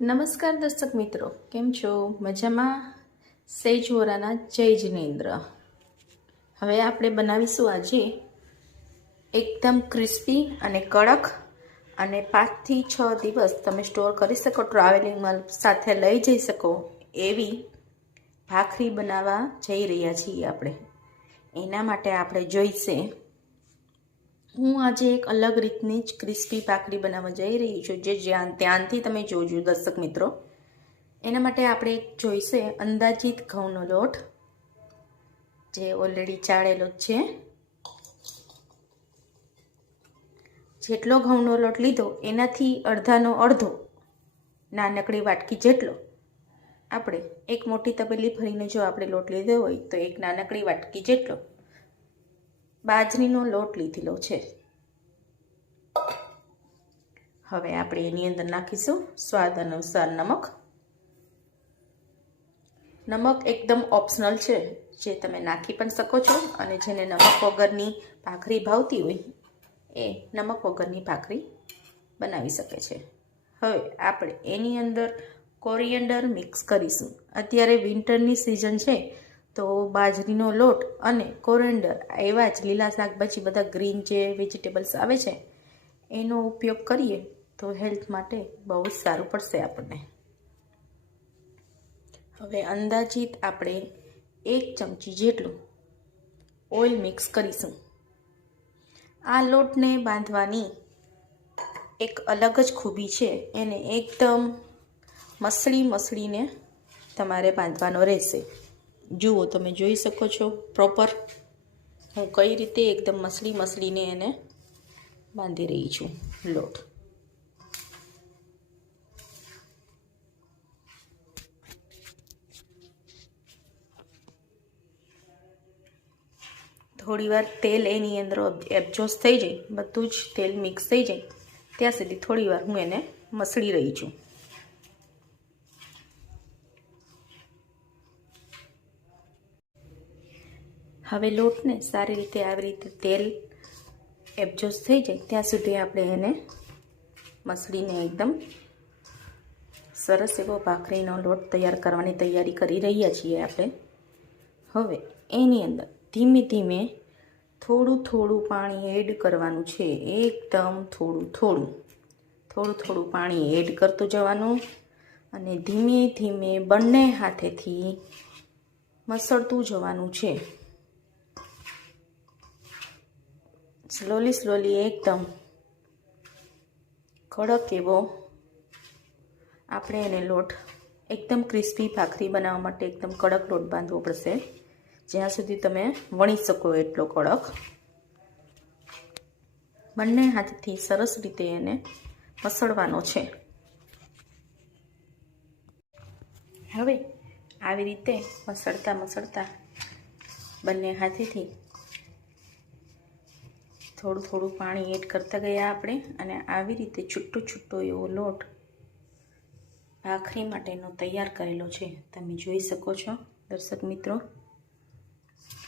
નમસ્કાર દર્શક મિત્રો, કેમ છો? મજામાં? સેજ વોરાના જય જિનેન્દ્ર. હવે આપણે બનાવીશું આજે એકદમ ક્રિસ્પી અને કડક અને 5 થી 6 દિવસ તમે સ્ટોર કરી શકો, ટ્રાવેલિંગમાં સાથે લઈ જઈ શકો એવી ભાખરી બનાવવા જઈ રહ્યા છીએ આપણે. એના માટે આપણે જોઈશે, હું આજે એક અલગ રીતની જ ક્રિસ્પી ભાખરી બનાવવા જઈ રહી છું, જે ધ્યાનથી તમે જોજો દર્શક મિત્રો. એના માટે આપણે જોઈશે અંદાજિત ઘઉંનો લોટ, જે ઓલરેડી ચાળેલો જ છે. જેટલો ઘઉંનો લોટ લીધો એનાથી અડધાનો અડધો નાનકડી વાટકી જેટલો આપણે એક મોટી તપેલી ભરીને જો આપણે લોટ લીધો હોય તો એક નાનકડી વાટકી જેટલો બાજરીનો લોટ લીધેલો છે. હવે આપણે એની અંદર નાખીશું સ્વાદ અનુસાર નમક. નમક એકદમ ઓપ્શનલ છે, જે તમે નાખી પણ શકો છો, અને જેને નમક વગરની ભાખરી ભાવતી હોય એ નમક વગરની ભાખરી બનાવી શકે છે. હવે આપણે એની અંદર કોરિએન્ડર મિક્સ કરીશું. અત્યારે વિન્ટરની સિઝન છે, તો બાજરીનો લોટ અને કોરિએન્ડર એવા જ લીલા શાકભાજી, બધા ગ્રીન જે વેજીટેબલ્સ આવે છે એનો ઉપયોગ કરીએ તો હેલ્થ માટે બહુ જ સારું પડશે આપણને. હવે અંદાજિત આપણે 1 ચમચી જેટલું ઓઇલ મિક્સ કરીશું. આ લોટને બાંધવાની એક અલગ જ ખૂબી છે, એને એકદમ મસળીને તમારે બાંધવાનો રહેશે. જુઓ, તમે જોઈ શકો છો પ્રોપર હું કઈ રીતે એકદમ મસળીને એને બાંધી રહી છું લોટ. થોડીવાર તેલ એની અંદર એબ્ઝોર્બ થઈ જાય, બધું જ તેલ મિક્સ થઈ જાય ત્યાં સુધી થોડીવાર હું એને મસળી રહી છું. હવે લોટને સારી રીતે આવી રીતે તેલ એબ્ઝોર્બ થઈ જાય ત્યાં સુધી આપણે એને મસળીને એકદમ સરસ એવો ભાખરીનો લોટ તૈયાર કરવાની તૈયારી કરી રહ્યા છીએ આપણે. હવે એની અંદર ધીમે ધીમે થોડું પાણી એડ કરવાનું છે. એકદમ થોડું પાણી એડ કરતું જવાનું અને ધીમે ધીમે બંને હાથેથી મસળતું જવાનું છે. સ્લોલી એકદમ કડક એવો આપણે એને લોટ, એકદમ ક્રિસ્પી ભાખરી બનાવવા માટે એકદમ કડક લોટ બાંધવો પડશે, જ્યાં સુધી તમે વણી શકો એટલો કડક. બંને હાથથી સરસ રીતે એને મસળવાનો છે. હવે આવી રીતે મસળતા બંને હાથેથી થોડું પાણી એડ કરતા ગયા આપણે, અને આવી રીતે છૂટો એવો લોટ ભાખરી માટેનો તૈયાર કરેલો છે, તમે જોઈ શકો છો દર્શક મિત્રો.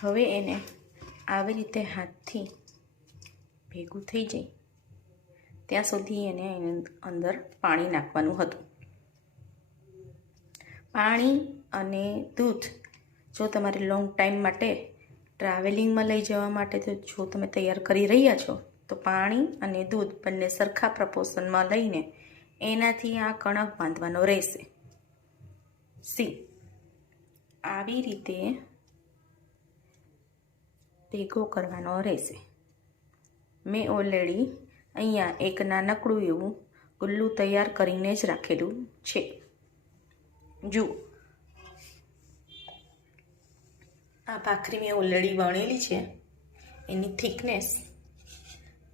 હવે એને આવી રીતે હાથથી ભેગું થઈ જાય ત્યાં સુધી એને અંદર પાણી નાખવાનું હતું. પાણી અને દૂધ જો તમારે લોંગ ટાઈમ માટે ટ્રાવેલિંગમાં લઈ જવા માટે તો જો તમે તૈયાર કરી રહ્યા છો તો પાણી અને દૂધ બંને સરખા પ્રપોર્શનમાં લઈને એનાથી આ કણક બાંધવાનો રહેશે. આવી રીતે ભેગો કરવાનો રહેશે. મેં ઓલરેડી અહીંયા એક નાનકડું એવું ગુલ્લું તૈયાર કરીને જ રાખેલું છે. જુઓ, આ ભાખરી મેં ઓલરેડી વણેલી છે. એની થિકનેસ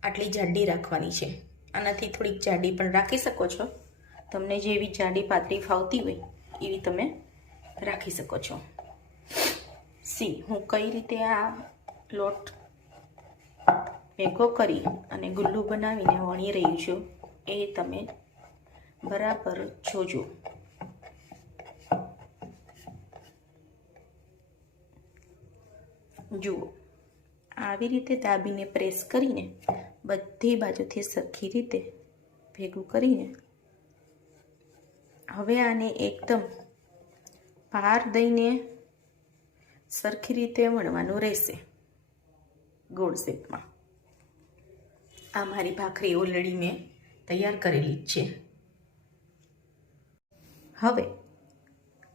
આટલી જાડી રાખવાની છે. આનાથી થોડીક જાડી પણ રાખી શકો છો. તમને જેવી જાડી પાતળી ફાવતી હોય એવી તમે રાખી શકો છો. હું કઈ રીતે આ લોટ ભેગો કરી અને ગુલ્લું બનાવીને વણી રહી છું એ તમે બરાબર જોજો. જુઓ, આવી રીતે દાબીને પ્રેસ કરીને બધી બાજુથી સરખી રીતે ભેગું કરીને હવે આને એકદમ પાર દઈને સરખી રીતે વણવાનું રહેશે ગોળ શેપમાં. આ મારી ભાખરી ઓલરેડી મેં તૈયાર કરેલી જ છે. હવે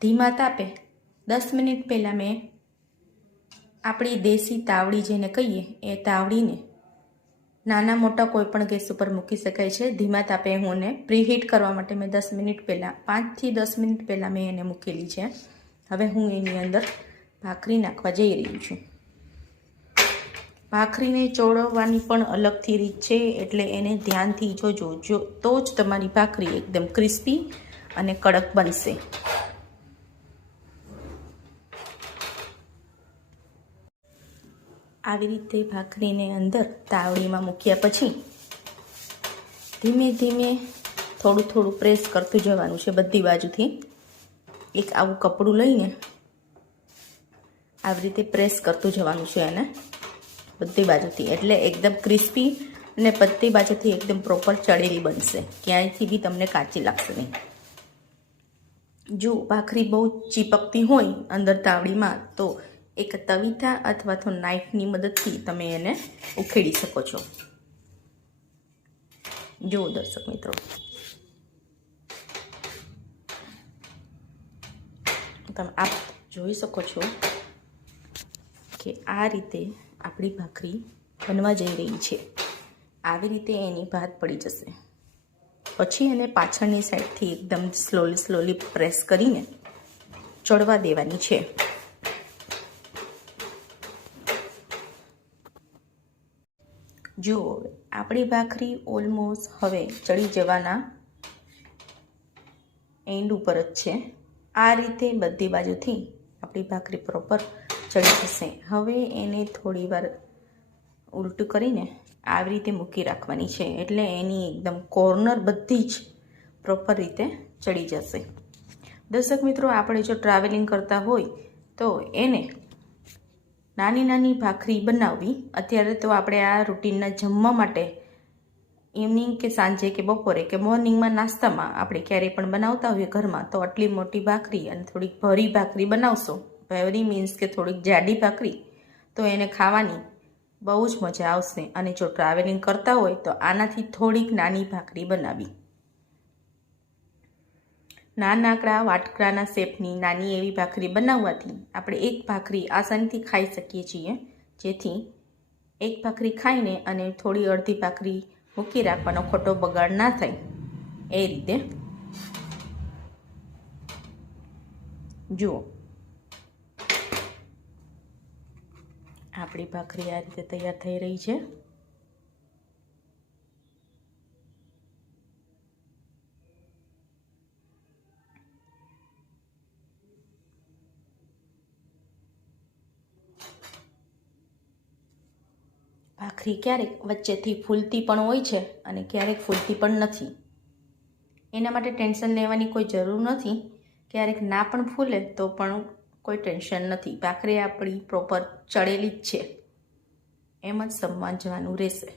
ધીમા તાપે 10 મિનિટ પહેલાં મેં આપણી દેશી તાવડી જેને કહીએ એ તાવડીને નાના મોટા કોઈ પણ ગેસ ઉપર મૂકી શકાય છે. ધીમા તાપે હું એને પ્રીહીટ કરવા માટે મેં 10 મિનિટ પહેલાં 5 થી 10 મિનિટ પહેલાં મેં એને મૂકેલી છે. હવે હું એની અંદર ભાખરી નાખવા જઈ રહી છું. ભાખરીને ચોળવવાની પણ અલગથી રીત છે, એટલે એને ધ્યાનથી જોજો તો જ તમારી ભાખરી એકદમ ક્રિસ્પી અને કડક બનશે. આવી રીતે ભાખરીને અંદર તાવડીમાં મૂક્યા પછી ધીમે ધીમે થોડું થોડું પ્રેસ કરતું જવાનું છે બધી બાજુથી. એક આવું કપડું લઈને આવી રીતે પ્રેસ કરતું જવાનું છે એને બધી બાજુથી, એટલે એકદમ ક્રિસ્પી અને બધી બાજુથી એકદમ પ્રોપર ચડેલી બનશે. ક્યાંયથી બી તમને કાચી લાગશે નહીં. જો ભાખરી બહુ ચીપકતી હોય અંદર તાવડીમાં તો એક તવીથા અથવા તો નાઈફની મદદથી તમે એને ઉખેડી શકો છો. જુઓ દર્શક મિત્રો, તમે આપ જોઈ શકો છો કે આ રીતે આપણી ભાખરી બનવા જઈ રહી છે. આવી રીતે એની ભાત પડી જશે. પછી એને પાછળની સાઈડથી એકદમ સ્લોલી પ્રેસ કરીને ચડવા દેવાની છે. જુઓ, આપણી ભાખરી ઓલમોસ્ટ હવે ચડી જવાના એન્ડ ઉપર જ છે. આ રીતે બધી બાજુથી આપણી ભાખરી પ્રોપર ચડી જશે. હવે એને થોડી વાર ઉલટું કરીને આવી રીતે મૂકી રાખવાની છે, એટલે એની એકદમ કોર્નર બધી જ પ્રોપર રીતે ચડી જશે. દર્શક મિત્રો, આપણે જો ટ્રાવેલિંગ કરતા હોય તો એને નાની નાની ભાખરી બનાવવી. અત્યારે તો આપણે આ રૂટીનના જમવા માટે ઇવનિંગ કે સાંજે કે બપોરે કે મોર્નિંગમાં નાસ્તામાં આપણે ક્યારેય પણ બનાવતા હોઈએ ઘરમાં, તો આટલી મોટી ભાખરી અને થોડીક ભરી ભાખરી બનાવશો, ભરી મીન્સ કે થોડીક જાડી ભાખરી, તો એને ખાવાની બહુ જ મજા આવશે. અને જો ટ્રાવેલિંગ કરતા હોય તો આનાથી થોડીક નાની ભાખરી બનાવી. નાનકડા વાટકાના શેપની નાની એવી ભાખરી બનાવવાથી આપણે એક ભાખરી આસાનીથી ખાઈ શકીએ છીએ. જેથી એક ભાખરી ખાઈને અને થોડી અડધી ભાખરી મૂકી રાખવાનો ખોટો બગાડ ના થાય એ રીતે. જુઓ, આપણી ભાખરી આ રીતે તૈયાર થઈ રહી છે. ભાખરી ક્યારેક વચ્ચેથી ફૂલતી પણ હોય છે અને ક્યારેક ફૂલતી પણ નથી. એના માટે ટેન્શન લેવાની કોઈ જરૂર નથી. ક્યારેક ના પણ ફૂલે તો પણ કોઈ ટેન્શન નથી. ભાખરી આપણી પ્રોપર ચડેલી જ છે, એમ જ સમજવાનું રહેશે.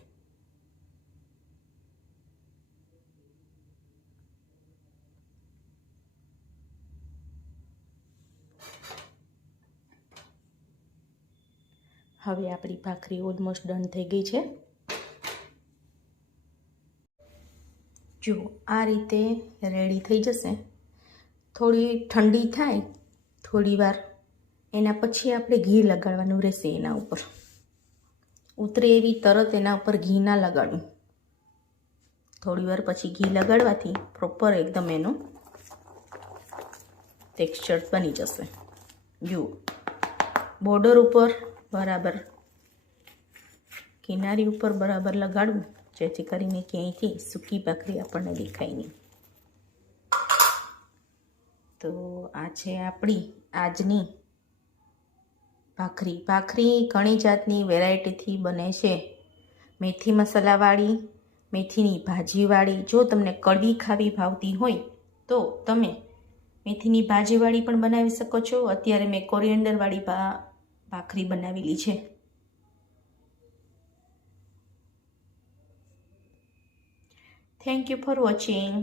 હવે આપણી ભાખરી ઓલમોસ્ટ ડન થઈ ગઈ છે. જુઓ, આ રીતે રેડી થઈ જશે. થોડી ઠંડી થાય થોડી વાર, એના પછી આપણે ઘી લગાડવાનું રહેશે. એના ઉપર ઉતરે એવી તરત એના ઉપર ઘી ના લગાડવું. થોડી વાર પછી ઘી લગાડવાથી પ્રોપર એકદમ એનું ટેક્સચર બની જશે. જુઓ, બોર્ડર ઉપર બરાબર, કિનારી ઉપર બરાબર લગાડવું, જેથી કરીને ક્યાંયથી સૂકી ભાખરી આપણને દેખાય નહીં. તો આ છે આપણી આજની ભાખરી. ભાખરી ઘણી જાતની વેરાયટીથી બને છે. મેથી મસાલાવાળી, મેથીની ભાજીવાળી. જો તમને કડવી ખાવી ભાવતી હોય તો તમે મેથીની ભાજીવાળી પણ બનાવી શકો છો. અત્યારે મેં કોરિએન્ડરવાળી ભાખરી બનાવેલી છે. Thank you for watching.